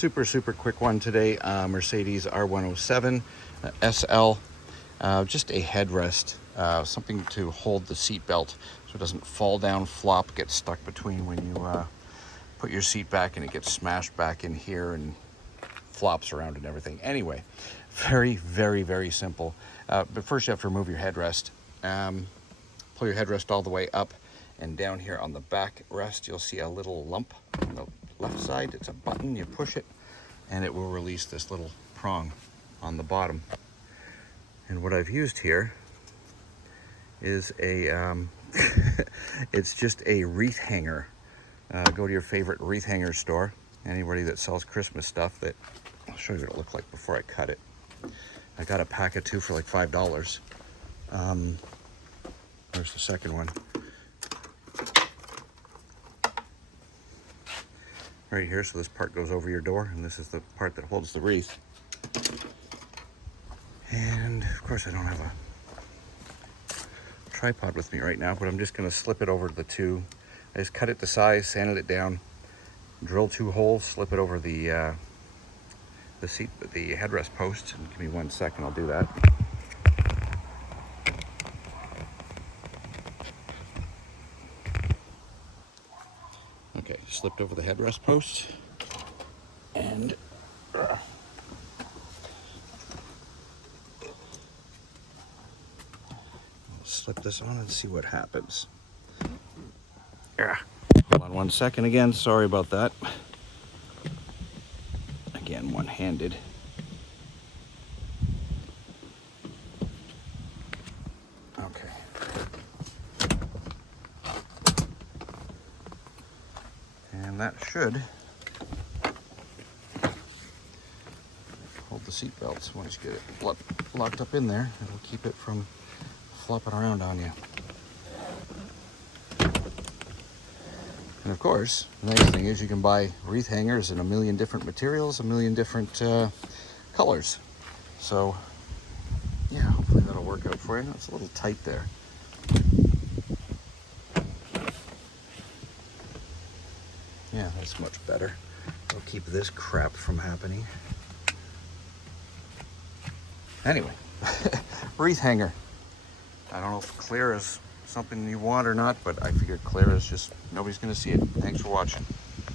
Super quick one today. Mercedes R107 SL. Just a headrest, something to hold the seat belt so it doesn't fall down, flop, get stuck between when you put your seat back and it gets smashed back in here and flops around and everything. Anyway, very simple. But first you have to remove your headrest. Pull your headrest all the way up, and down here on the back rest you'll see a little lump on the left side. It's a button, you push it and it will release this little prong on the bottom. And what I've used here is a it's just a wreath hanger. Go to your favorite wreath hanger store, anybody that sells Christmas stuff. That I'll show you what it looked like before I cut it. I got a pack of 2 for like $5. There's the second one right here. So this part goes over your door, and this is the part that holds the wreath. And of course I don't have a tripod with me right now, but I'm just going to slip it over the two. I just cut it to size, sanded it down, drill 2 holes, slip it over the headrest post. And give me 1 second, I'll do that. Okay, slipped over the headrest post, and slip this on and see what happens. Yeah. Hold on 1 second again. Sorry about that. Again, one-handed. Okay. And that should hold the seat belts. Once you get it locked up in there, it'll keep it from flopping around on you. And of course, the nice thing is you can buy wreath hangers in a million different materials, a million different colors. So yeah, hopefully that'll work out for you. It's a little tight there. Yeah, that's much better. It'll keep this crap from happening. Anyway, wreath hanger. I don't know if clear is something you want or not, but I figured clear is just, nobody's going to see it. Thanks for watching.